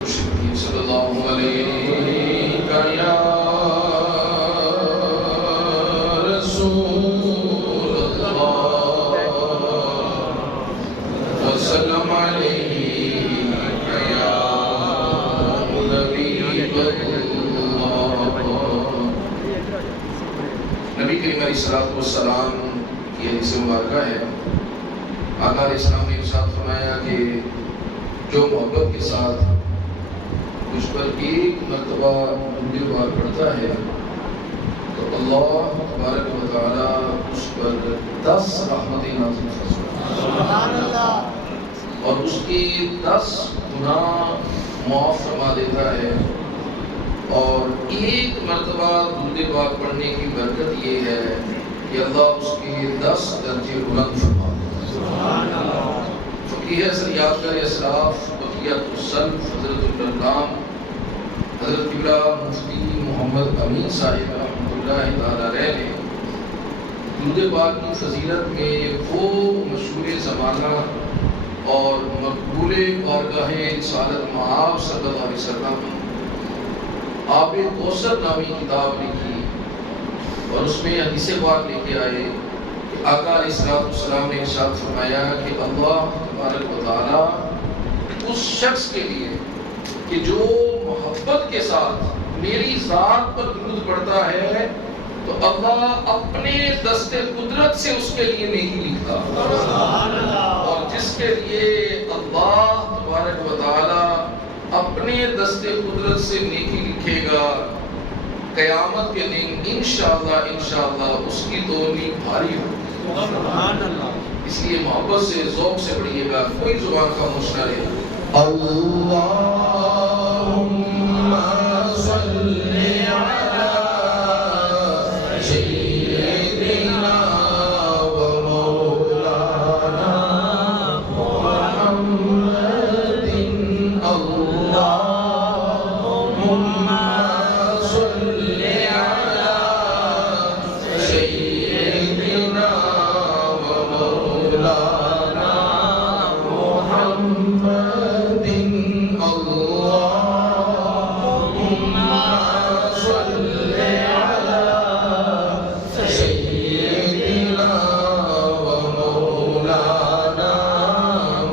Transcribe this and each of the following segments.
صلی اللہ علیہ یا رسول اللہ وسلم علیہ یا نبی اللہ۔ نبی کریم علیہ السلام کی حدیث مبارکہ ہے، آقا علیہ السلام نے ارشاد فرمایا کہ جو محبت کے ساتھ مجھ پر ایک مرتبہ درود بار پڑھتا ہے تو اللہ تبارک و تعالی اس پر 10 رحمتیں نازل فرماتا ہے اور اس کی 10 گناہ معاف فرما دیتا ہے۔ اور ایک مرتبہ درود بار پڑھنے کی برکت یہ ہے کہ اللہ اس کے 10 درجے بلند فرما دیتا ہے۔ سبحان اللہ۔ فقیہ اثر یادگار اسلاف بقیت السلف حضرت الکرام حضرت قبلہ مفتی محمد امین صاحب رحمۃ اللہ تعالی علیہ نے درود پاک کی فضیلت میں وہ مشہور زمانہ اور مقبول بارگاہ رسالت مآب صلی اللہ علیہ وسلم آب کوثر نامی کتاب لکھی اور اس میں حدیث پاک لے کے آئے کہ آقا علیہ السلام نے ارشاد فرمایا کہ اللہ تبارک و تعالی اس شخص کے لیے کہ جو محبت کے ساتھ میری ذات پر درود پڑھتا ہے تو اللہ اپنے دست قدرت سے اس کے لیے نیکی لکھتا ہے، اور جس کے لیے اللہ تبارک و تعالی اپنے دست قدرت سے نیکی لکھے گا قیامت کے دن انشاءاللہ اس کی توبہ بھاری ہوگی۔ سبحان اللہ۔ اس لیے محبت سے ذوق سے پڑھیے گا، کوئی زبان خاموش نہ رہے۔ اللہم صلی علی سیدنا و مولانا محمد، اللہم صلی علی سیدنا و مولانا محمد، اللہم صلی علی سیدنا و مولانا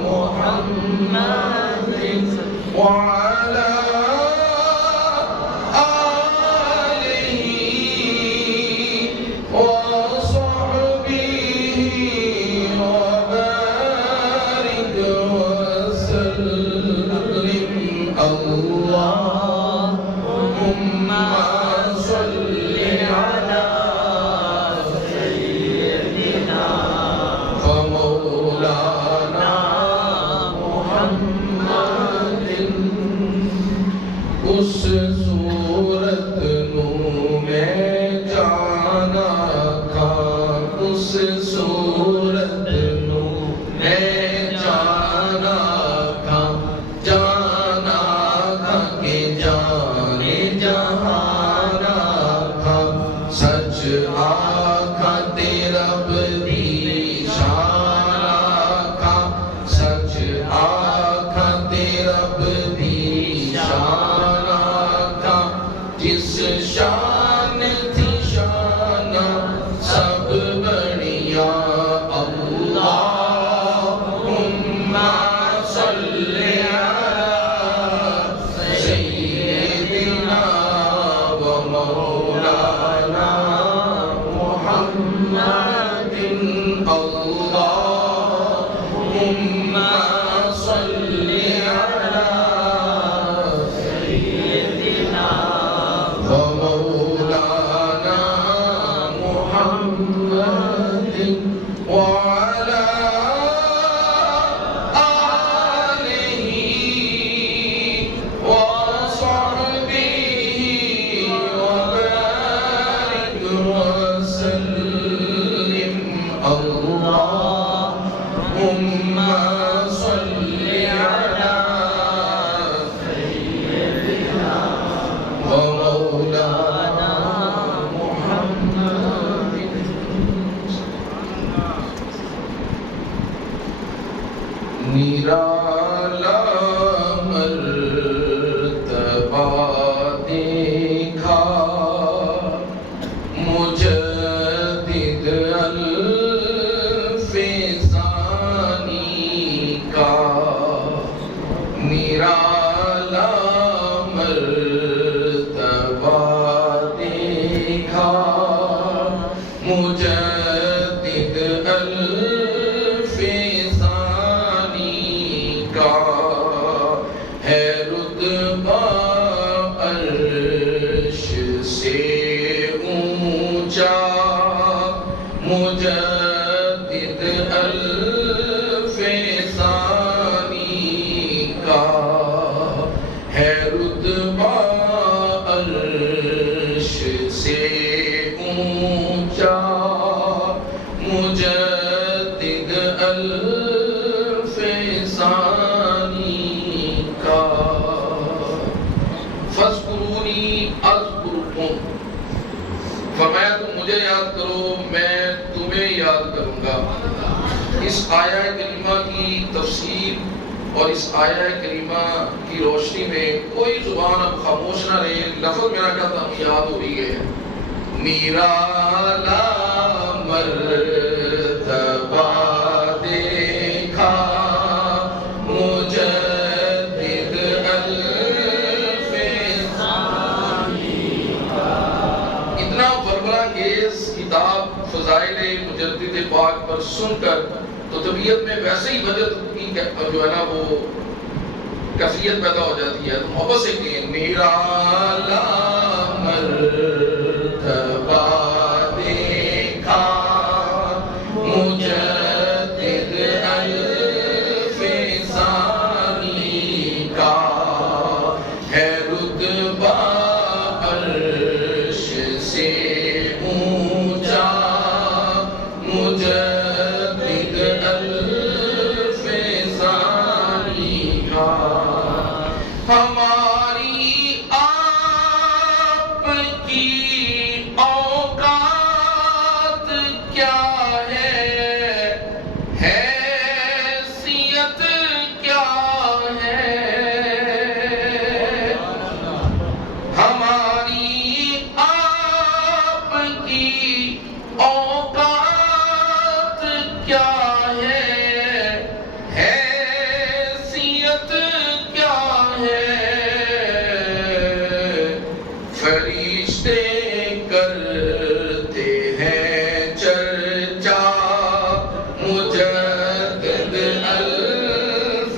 محمد وعلی آلہ وصحبہ وبارک وسلم۔ اللہم صلی علی سیدنا ومولانا محمد۔ اس صورت نو میں جانا تھا، اس صورت نو میں جانا تھا، جانا تھا نرالا مرتبہ دیکھا مجدد الف ثانی کا ہے رتبہ عرش سے اونچا مجدد الف ثانی کا ہے رتبہ عرش سے اونچا مجدد الف ثانی کا فاذکرونی اذکرکم فرمایا تم مجھے یاد کرو میں تمہیں یاد کروں گا۔ اس آیہ کریمہ کی تفسیر اور اس آیہ کریمہ کی روشنی میں کوئی زبان اب خاموش نہ رہے، لفظ میرا کہتا ہم یاد ہو رہی ہے۔ نرالا مرتبہ دیکھا مجدد الف ثانی کا۔ اتنا بربراگیز کتاب فضائل مجدد پاک پر سن کر تو طبیعت میں ویسے ہی وجد کی جو ہے نا وہ کیفیت پیدا ہو جاتی ہے، محبت سے کہ نرالا مرتبہ دیکھا مجدد الف ثانی کا ہے رتبہ عرش سے اونچا مجدد الف ثانی کا۔ ہماری آپ کی اوقات کیا ہے، حیثیت کیا ہے، ہماری آپ کی اوقات کیا ہے، حیثیت کیا ہے، فرشتے کرتے ہیں چرچا مجدد الف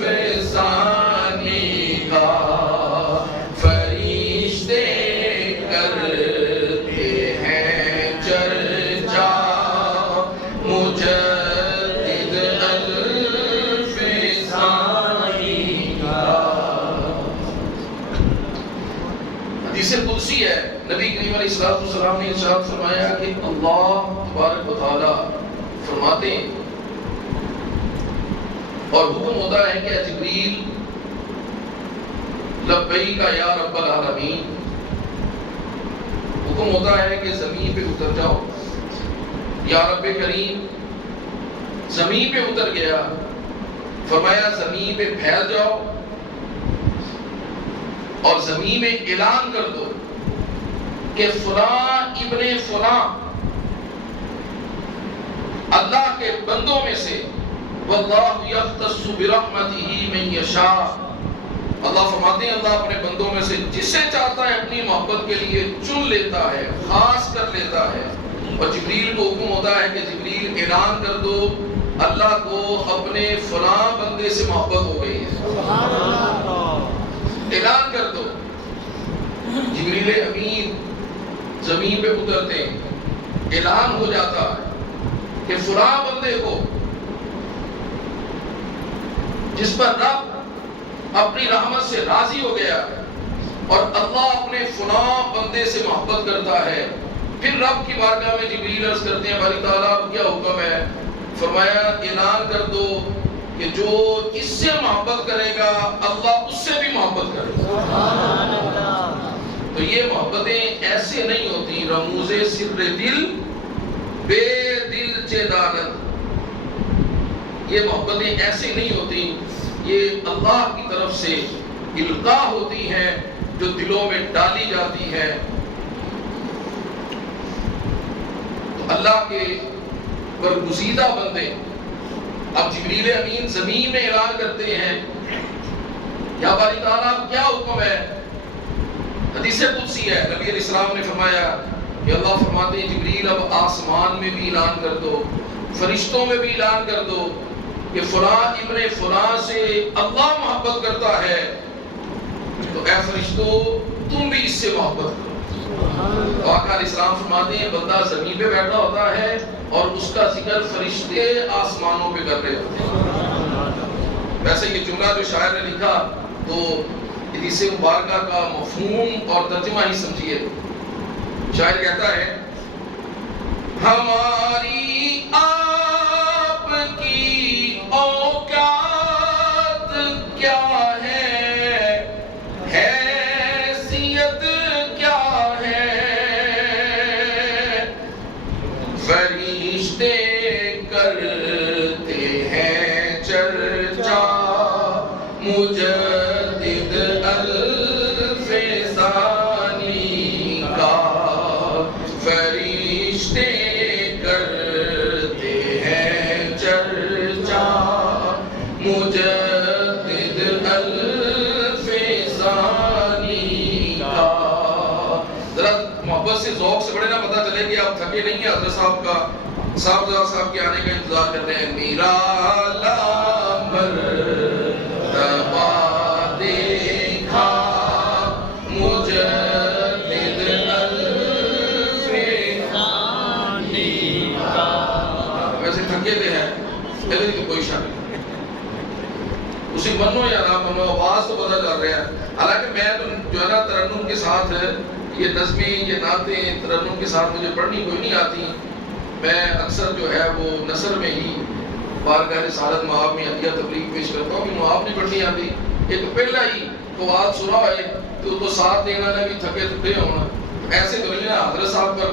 ثانی کا، فرشتے کرتے ہیں چرچا مجدد الف ثانی کا۔ حدیث قدسی ہے، نبی کریم علیہ السلام نے ارشاد فرمایا کہ اللہ تبارک و تعالی فرماتے ہیں اور حکم ہوتا ہے کہ اے جبریل لبیک یا رب العالمین، حکم ہوتا ہے کہ زمین پہ اتر جاؤ، یا رب کریم زمین پہ اتر گیا، فرمایا زمین پہ پھیل جاؤ اور زمین میں اعلان کر دو کہ فلاں ابن فلاں اللہ کے بندوں میں سے، واللہ یختص برحمتہ من یشاء، اللہ فرماتے ہیں اللہ اپنے بندوں میں سے جسے چاہتا ہے اپنی محبت کے لیے چن لیتا ہے، خاص کر لیتا ہے۔ اور جبریل کو حکم ہوتا ہے کہ جبریل اعلان کر دو اللہ کو اپنے فلاں بندے سے محبت ہو گئی ہے، اعلان کر دو۔ جبریل امین زمین پہ اترتے ہیں، اعلان ہو جاتا ہے کہ فلاں بندے کو جس پر رب اپنی رحمت سے راضی ہو گیا اور اللہ اپنے فلاں بندے سے محبت کرتا ہے، پھر رب کی بارگاہ میں جبریل عرض کرتے ہیں باری تعالیٰ اب کیا حکم ہے؟ فرمایا اعلان کر دو کہ جو اس سے محبت کرے گا اللہ اس سے بھی محبت کرے گا۔ تو یہ محبتیں ایسے نہیں ہوتی، رموز سر دل بے دل چے دانت، یہ محبتیں ایسے نہیں ہوتی، یہ اللہ کی طرف سے القاء ہوتی ہیں جو دلوں میں ڈالی جاتی ہے۔ تو اللہ کے برگزیدہ بندے اب جبریل امین زمین میں اعلان کرتے ہیں یا باری تعالیٰ کیا حکم ہے؟ حدیث قدسی ہے، نبی علیہ السلام نے فرمایا کہ اللہ فرماتے ہیں جبریل اب آسمان میں بھی اعلان کر دو، فرشتوں میں بھی اعلان کر دو کہ فلاں ابن فلاں سے اللہ محبت کرتا ہے، تو اے فرشتوں تم بھی اس سے محبت کرو۔ تو آقا علیہ السلام فرماتے ہیں بندہ زمین پہ بیٹھا ہوتا ہے اور اس کا ذکر فرشتے آسمانوں پہ کر رہے ہوتے ہیں۔ ویسے یہ جملہ جو شاعر نے لکھا تو حدیث مبارکہ کا مفہوم اور ترجمہ ہی سمجھیے۔ شاعر کہتا ہے ہماری آپ کی اوقات کیا ہے، حیثیت کیا ہے، فرشتے کرتے ہیں چرچا مجدد الف ثانی کا، فرشتے کرتے ہیں چرچا مجدد الف ثانی کا۔ ذرا محبت سے ذوق سے بڑے نہ پتہ چلے کہ آپ تھکے نہیں ہیں، حضرت صاحب کا صاحب کے آنے کا انتظار کر رہے ہیں۔ میرا لامر کوئی شک نہیں، اسی منو یا نہ منو آواز تو پتہ چل رہا ہے۔ حالانکہ میں تو جو ہے نا ترنم کے ساتھ یہ نظمیں یہ نعتیں ترنم کے ساتھ مجھے پڑھنی کوئی نہیں آتی، میں اکثر جو ہے وہ نثر میں ہی بارگاہ رسالت معاب میں عطیہ تبلیغ پیش کرتا ہوں کہ معاب نہیں پڑھنی آتی۔ ایک پہلا ہی قواد سنا ہے تو اس کو ساتھ دینا نے بھی تھکے تھکے ہونا، ایسے تو نہیں نا حضرت صاحب پر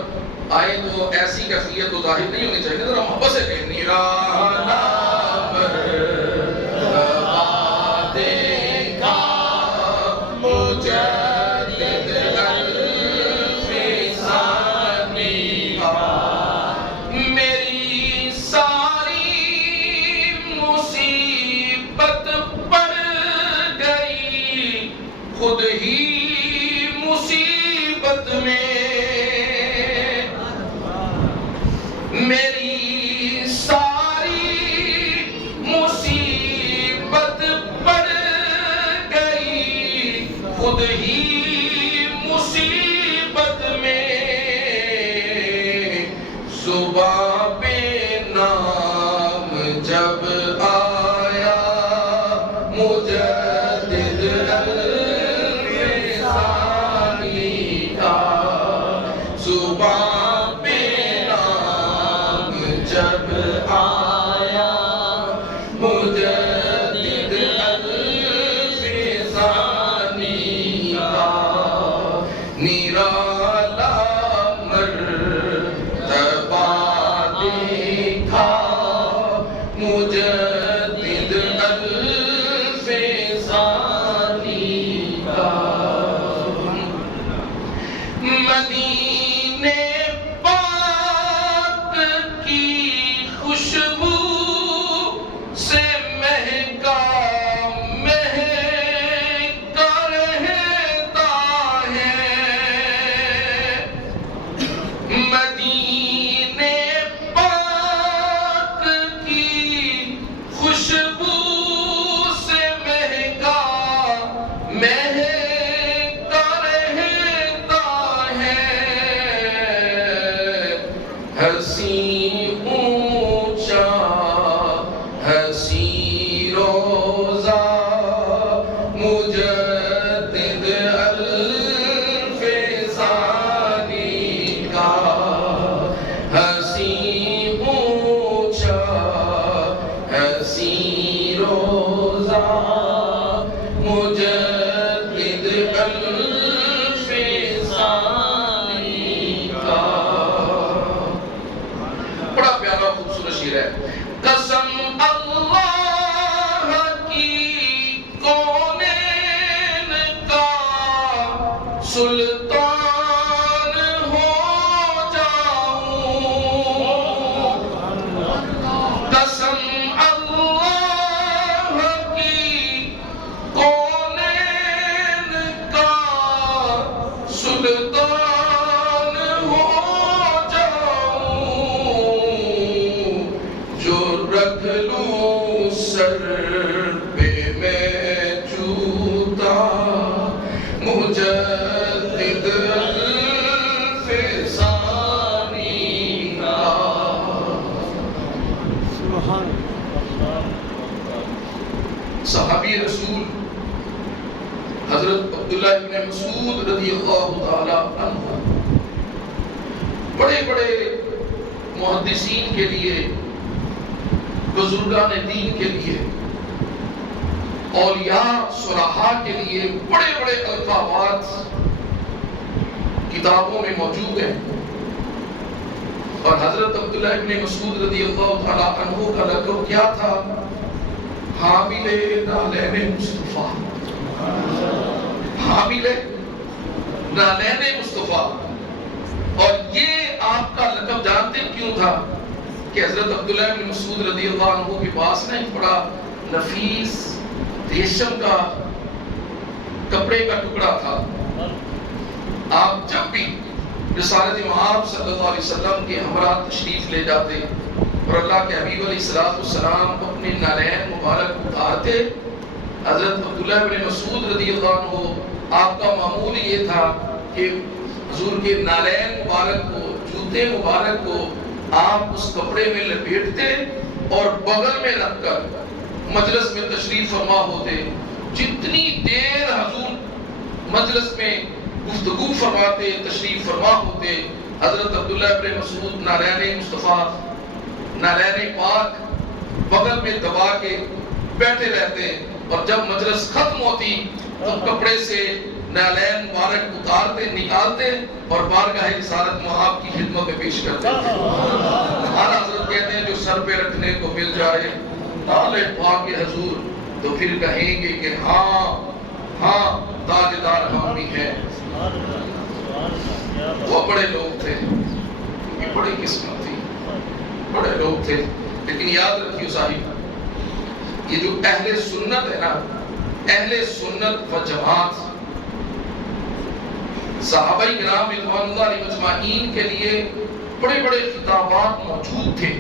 آئے تو ایسی کیفیت تو ظاہر نہیں ہونی چاہیے، ذرا محبت سے کہیں نیرالا خود ہی مصیبت میں میری ساری مصیبت پڑ گئی، خود ہی مصیبت میں صبح پہ نام جب آیا مجدد صبح پہ نام جب آیا مجدد الف ثانی کا، نرالا مرتبہ دیکھا مجدد الف ثانی کا۔ مدینے پاک کی خوشبو سے مہکا مہکا رہتا ہے، مدینے پاک کی خوشبو سے مہکا ہنسی اونچا ہنسی روزہ مجدد الف ثانی کا، ہنسی اونچا ہنسی روزہ مجدد الف ثانی کا۔ بڑا پیارا خوبصورت شعر ہے۔ قسم اللہ کی کونین کا سلطان ہو جاؤں، قسم اللہ کی کونین حضرت عبداللہ ابن مسعود رضی اللہ تعالی عنہ بڑے بڑے محدثین کے لیے، بزرگان دین کے لیے، اولیاء صلحاء کے لیے بڑے بڑے القابات کتابوں میں موجود ہیں۔ اور حضرت عبداللہ ابن مسعود رضی اللہ تعالیٰ عنہ کا لقب کیا تھا؟ حامل نعلین مصطفیٰ، حامل نعلین مصطفیٰ۔ اور یہ آپ کا لقب جانتے کیوں تھا؟ کہ حضرت عبداللہ ابن مسعود رضی اللہ عنہ کے پاس ایک بڑا نفیس ریشم کا کپڑے کا ٹکڑا تھا۔ آپ جب بھی رسالت مآب صلی اللہ علیہ وسلم کے ہمراہ تشریف لے جاتے اور اللہ کے حبیب علیہ السلام اپنے نعلین مبارک اتارتے، حضرت عبداللہ ابن مسعود رضی اللہ عنہ آپ کا معمول یہ تھا کہ حضور کے نعلین مبارک کو، جوتے مبارک کو آپ اس کپڑے میں لپیٹتے اور بغل میں رکھ کر مجلس میں تشریف فرما ہوتے۔ جتنی دیر حضور مجلس میں گفتگو فرماتے، تشریف فرما ہوتے، حضرت عبداللہ ابن مسعود نعلین مصطفیٰ، نعلین پاک بغل میں دبا کے بیٹھے رہتے، اور جب مجلس ختم ہوتی تو کپڑے سے نعلین مبارک اتارتے، نکالتے اور بارگاہ رسالت مآب کی خدمت میں پیش کرتے۔ اعلیٰ حضرت کہتے ہیں جو سر پہ رکھنے کو مل جائے نعلین پاک کے حضور تو پھر کہیں گے کہ ہاں ہاں تاجدار ہم بھی ہیں۔ وہ بڑے لوگ تھے، یہ بڑی قسمت تھی، بڑے لوگ تھے۔ لیکن یاد رکھیے صاحب، یہ جو اہل سنت ہے نا، اہل سنت و جماعت، صحابہ کرام رضوان اللہ علیہ مجمعین کے لیے بڑے بڑے خطابات موجود تھے،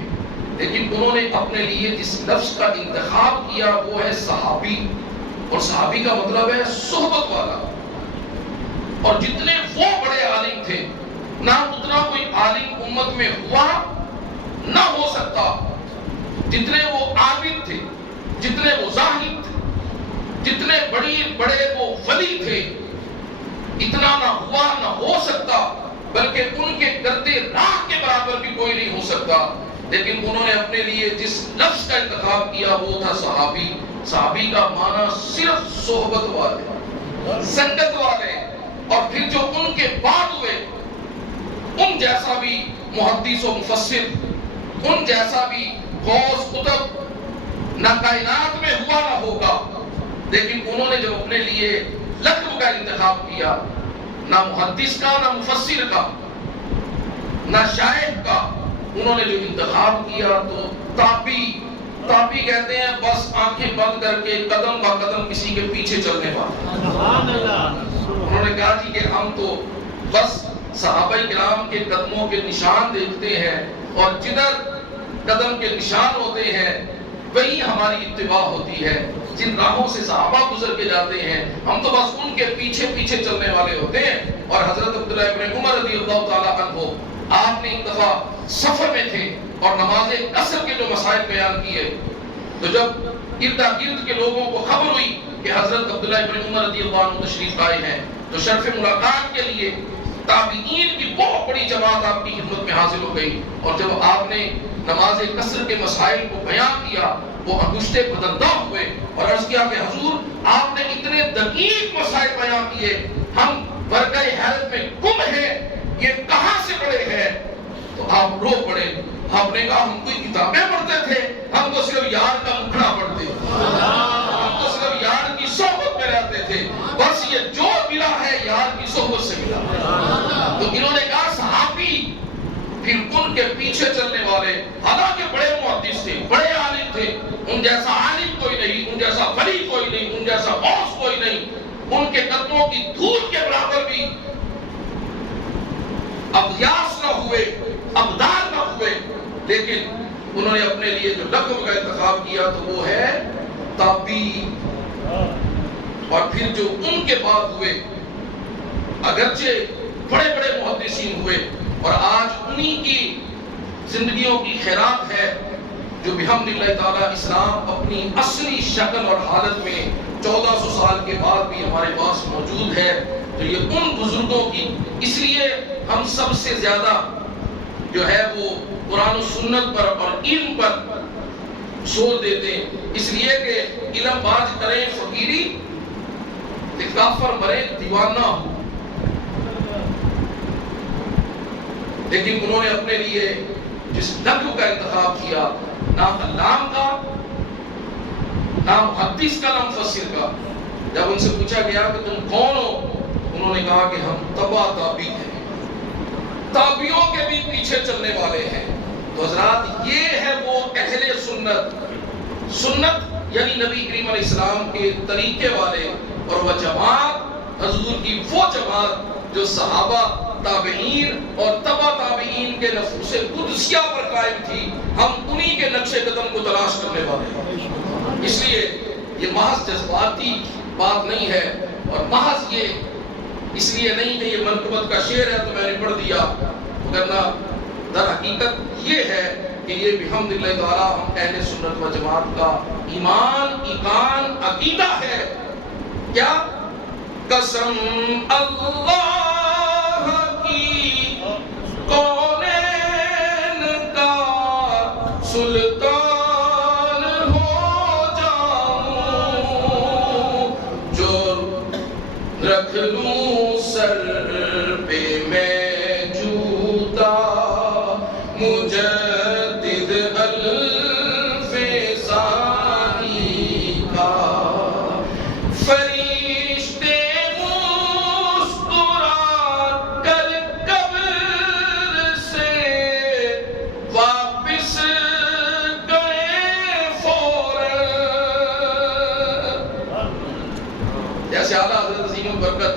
لیکن انہوں نے اپنے لیے جس لفظ کا انتخاب کیا وہ ہے صحابی، اور صحابی کا مطلب ہے صحبت والا۔ اور جتنے وہ بڑے عالم تھے، نہ اتنا کوئی عالم امت میں ہوا نہ ہو سکتا جتنے وہ عابد تھے، جتنے وہ زاہد تھے، جتنے بڑے وہ ولی تھے، اتنا نہ ہوا نہ ہو سکتا، بلکہ ان کے کرتے راہ کے برابر بھی کوئی نہیں ہو سکتا۔ لیکن انہوں نے اپنے لیے جس لفظ کا انتخاب کیا وہ تھا صحابی۔ صحابی کا معنی صرف صحبت والے، سنگت والے، اور پھر جو ان کے بعد ہوئے ان جیسا بھی محدث و مفسر، ان جیسا بھی غوث قطب نہ کائنات میں ہوا نہ ہوگا۔ لیکن انہوں نے جب اپنے لیے لقب کا انتخاب کیا، نہ محدث کا، نہ مفسر کا، نہ شاعر کا، انہوں نے جو انتخاب کیا تو تابی کہتے ہیں بس آنکھیں بند کر کے قدم با قدم کسی کے پیچھے چلنے والا۔ انہوں نے کہا جی کہ ہم تو بس صحابہ کرام کے قدموں کے نشان دیکھتے ہیں، اور جدھر قدم کے نشان ہوتے ہیں وہی ہماری اتباع ہوتی ہے۔ جن راہوں سے صحابہ گزر کے جاتے ہیں ہم تو بس ان کے پیچھے پیچھے چلنے والے ہوتے ہیں۔ اور حضرت عبداللہ ابن عمر رضی اللہ تعالیٰ عنہ، آپ نے ایک دفعہ سفر میں تھے اور نماز عصر کے جو مسائل بیان کیے، تو جب اردا گرد کے لوگوں کو خبر ہوئی کہ حضرت عبداللہ ابن عمر رضی اللہ عنہ تشریف لائے ہیں، تو شرف ملاقات کے لیے تابعین کی بہت بڑی جماعت آپ کی خدمت میں حاضر ہو گئی۔ اور جب آپ نے نماز قصر کے مسائل کو بیان کیا، وہ انگشتے بدندہ ہوئے اور عرض کیا کہ حضور آپ نے اتنے دقیق مسائل بیان کیے، ہم برقع حیرت میں گم ہیں، یہ کہاں سے پڑے ہیں؟ تو آپ رو پڑے۔ آپ نے کہا ہم کوئی کتابیں پڑھتے تھے، ہم تو صرف یار کا مکھڑا پڑھتے تھے، ہم تو صرف یار کی صحبت میں رہتے تھے، بس یہ جو ملا ہے یار کی صحبت سے ملا۔ تو انہوں نے کہا صحابی، پھر ان کے پیچھے چلنے والے، حالانکہ بڑے محدث تھے، بڑے عالم تھے، ان جیسا عالم کوئی نہیں، ان جیسا ولی کوئی نہیں، ان جیسا غوث کوئی نہیں، ان کے قدموں کی دھول کے برابر بھی ابیاس نہ ہوئے، ابدال نہ ہوئے، لیکن انہوں نے اپنے لیے جو لقب کا انتخاب کیا تو وہ ہے تابعی۔ اور پھر جو ان کے بعد ہوئے، اگرچہ بڑے بڑے محدثین ہوئے، اور آج انہی کی زندگیوں کی خیرات ہے جو بحمد اللہ تعالی اسلام اپنی اصلی شکل اور حالت میں 1400 سال کے بعد بھی ہمارے پاس موجود ہے، تو یہ ان بزرگوں کی، اس لیے ہم سب سے زیادہ جو ہے وہ قرآن و سنت پر اور علم پر زور دیتے ہیں، اس لیے کہ علم باز کریں فقیری، کافر مرے دیوانہ ہو، لیکن انہوں نے اپنے لیے جس نقل کا انتخاب کیا، نہ علام کا، نہ محدث کا، نہ مفسر کا، جب ان سے پوچھا گیا کہ تم کون ہو، انہوں نے کہا کہ ہم تبع تابع ہیں، تابعوں کے بھی پیچھے چلنے والے ہیں۔ تو حضرات یہ ہے وہ اہل سنت، سنت یعنی نبی کریم علیہ السلام کے طریقے والے، اور وہ جماعت حضور کی وہ جماعت جو صحابہ، تابعین اور تبع تابعین کے نفوس قدسیہ پر قائم تھی، ہم انہی کے نقش قدم کو تلاش کرنے والے ہیں۔ اس لیے یہ محض جذباتی بات نہیں ہے، اور محض یہ اس لیے نہیں کہ یہ منقبت کا شعر ہے تو میں نے پڑھ دیا، ورنہ در حقیقت یہ ہے کہ یہ بحمد اللہ تعالیٰ ہم اہل سنت و جماعت کا ایمان، ایقان، عقیدہ ہے۔ کیا؟ قسم اللہ کی کونین کا سلطان ہو جاؤں، جو رکھ لوں سر پہ میں جوتا، مجدد الف ثانی کا، فرشتے مسکرا کر قبر سے واپس گئے فوراً۔ جیسے اعلیٰ حضرت عظیم البرکت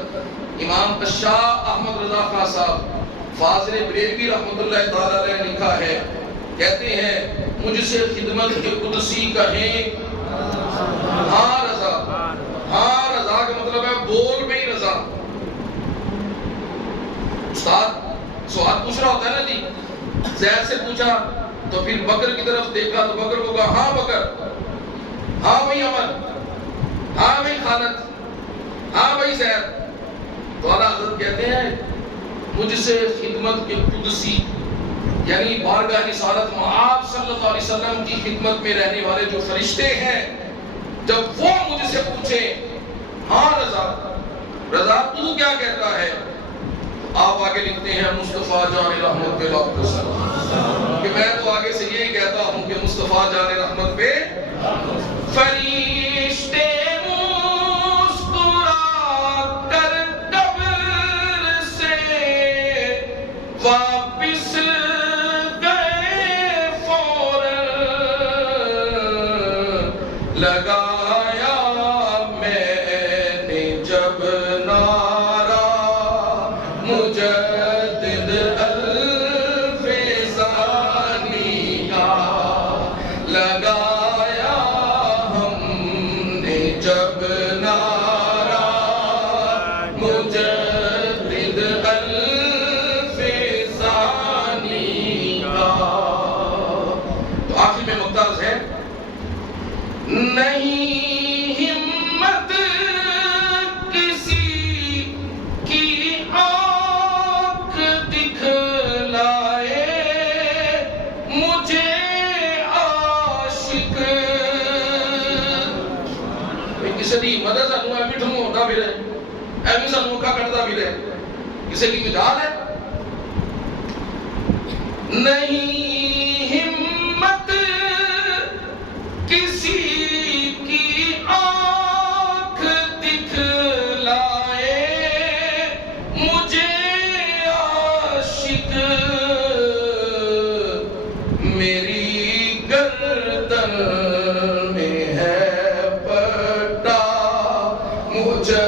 امام شاہ احمد رضا خان صاحب فاضل بریلوی رحمۃ اللہ تعالی علیہ نے لکھا ہے، کہتے ہیں مجھ سے خدمت کے قدسی کہیں ہاں رضا، ہاں رضا کا مطلب ہے بول میں ہی رضا۔ استاد سوال پوچھ رہا ہوتا ہے نا جی، زید سے پوچھا تو پھر بکر کی طرف دیکھا تو بکر کو کہا ہاں بکر، ہاں بھائی عمر، ہاں بھائی خالد، ہاں بھائی زید۔ تو اعلیٰ حضرت کہتے ہیں مجھ سے خدمت کے قدسی یعنی بارگاہ رسالت میں آپ صلی اللہ علیہ وسلم کی خدمت میں رہنے والے جو فرشتے ہیں، جب وہ مجھ سے پوچھیں ہاں رضا، رضا تو کیا کہتا ہے، آپ آگے لکھتے ہیں مصطفیٰ جان رحمت پہ لاکھ سلام، کہ میں تو آگے سے یہی کہتا ہوں کہ مصطفیٰ جان رحمت پہ فرشتے مسکرا کر قبر سے واپس گئے فوراً، لگایا میں نے جب نعرہ مجدد الف ثانی کا، لگایا ہم نے جب نعرہ مجدد الف ثانی کا۔ تو آخر میں ممتاز ہے، نہیں ہمت کسی کی آنکھ دکھلائے مجھے عاشق، کسی دی مدد سانو ایویں ٹھمو ہوتا بھی رہے، ایویں سانو کا کٹتا بھی رہے، کسی کی مجال ہے؟ نہیں ہمت کسی کی آنکھ دکھلائے مجھے عاشق، میری گردن میں ہے پٹا مجھے